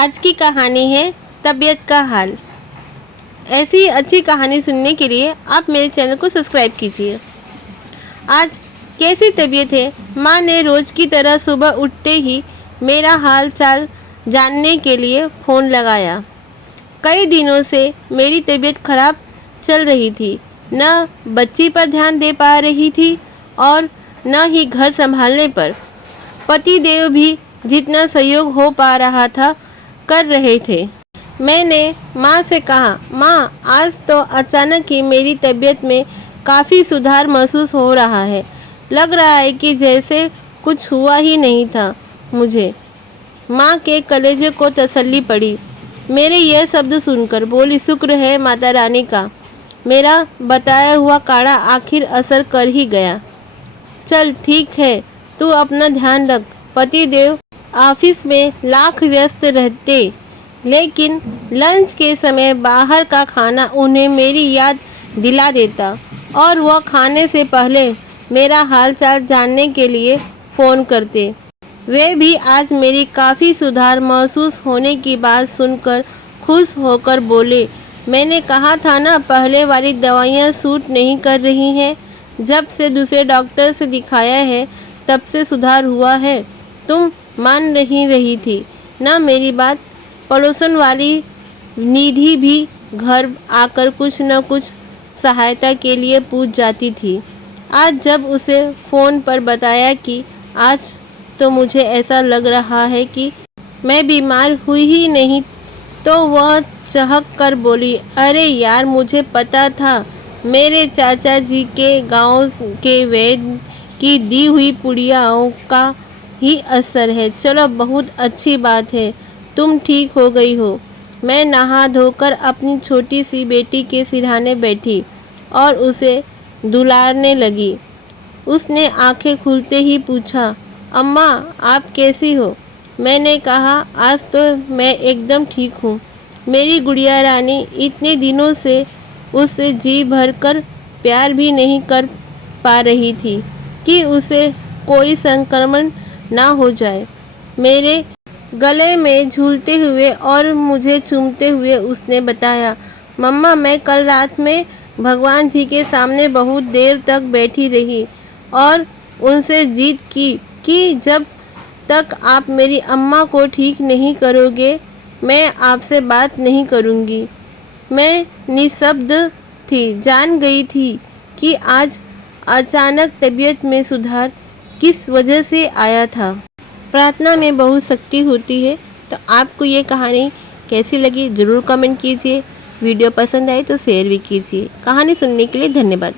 आज की कहानी है तबीयत का हाल। ऐसी अच्छी कहानी सुनने के लिए आप मेरे चैनल को सब्सक्राइब कीजिए। आज कैसी तबीयत है? माँ ने रोज़ की तरह सुबह उठते ही मेरा हाल चाल जानने के लिए फ़ोन लगाया। कई दिनों से मेरी तबीयत खराब चल रही थी। न बच्ची पर ध्यान दे पा रही थी और न ही घर संभालने पर। पति देव भी जितना सहयोग हो पा रहा था कर रहे थे। मैंने माँ से कहा, माँ आज तो अचानक ही मेरी तबीयत में काफ़ी सुधार महसूस हो रहा है। लग रहा है कि जैसे कुछ हुआ ही नहीं था मुझे। माँ के कलेजे को तसल्ली पड़ी। मेरे यह शब्द सुनकर बोली, शुक्र है माता रानी का, मेरा बताया हुआ काढ़ा आखिर असर कर ही गया। चल ठीक है, तू अपना ध्यान रख। पति देव ऑफिस में लाख व्यस्त रहते, लेकिन लंच के समय बाहर का खाना उन्हें मेरी याद दिला देता और वह खाने से पहले मेरा हालचाल जानने के लिए फ़ोन करते। वे भी आज मेरी काफ़ी सुधार महसूस होने की बात सुनकर खुश होकर बोले, मैंने कहा था ना पहले वाली दवाइयाँ सूट नहीं कर रही हैं। जब से दूसरे डॉक्टर से दिखाया है तब से सुधार हुआ है। तुम मान नहीं रही थी ना मेरी बात। पड़ोसन वाली निधि भी घर आकर कुछ न कुछ सहायता के लिए पूछ जाती थी। आज जब उसे फ़ोन पर बताया कि आज तो मुझे ऐसा लग रहा है कि मैं बीमार हुई ही नहीं, तो वह चहक कर बोली, अरे यार मुझे पता था, मेरे चाचा जी के गांव के वैद्य की दी हुई पुड़ियाओं का ही असर है। चलो बहुत अच्छी बात है, तुम ठीक हो गई हो। मैं नहा धोकर अपनी छोटी सी बेटी के सिरहाने बैठी और उसे दुलारने लगी। उसने आंखें खुलते ही पूछा, अम्मा आप कैसी हो? मैंने कहा, आज तो मैं एकदम ठीक हूँ। मेरी गुड़िया रानी इतने दिनों से उससे जी भरकर प्यार भी नहीं कर पा रही थी कि उसे कोई संक्रमण ना हो जाए। मेरे गले में झूलते हुए और मुझे चूमते हुए उसने बताया, मम्मा मैं कल रात में भगवान जी के सामने बहुत देर तक बैठी रही और उनसे जिद की कि जब तक आप मेरी अम्मा को ठीक नहीं करोगे मैं आपसे बात नहीं करूँगी। मैं निशब्द थी, जान गई थी कि आज अचानक तबीयत में सुधार किस वजह से आया था। प्रार्थना में बहुत शक्ति होती है। तो आपको ये कहानी कैसी लगी ज़रूर कमेंट कीजिए। वीडियो पसंद आए तो शेयर भी कीजिए। कहानी सुनने के लिए धन्यवाद।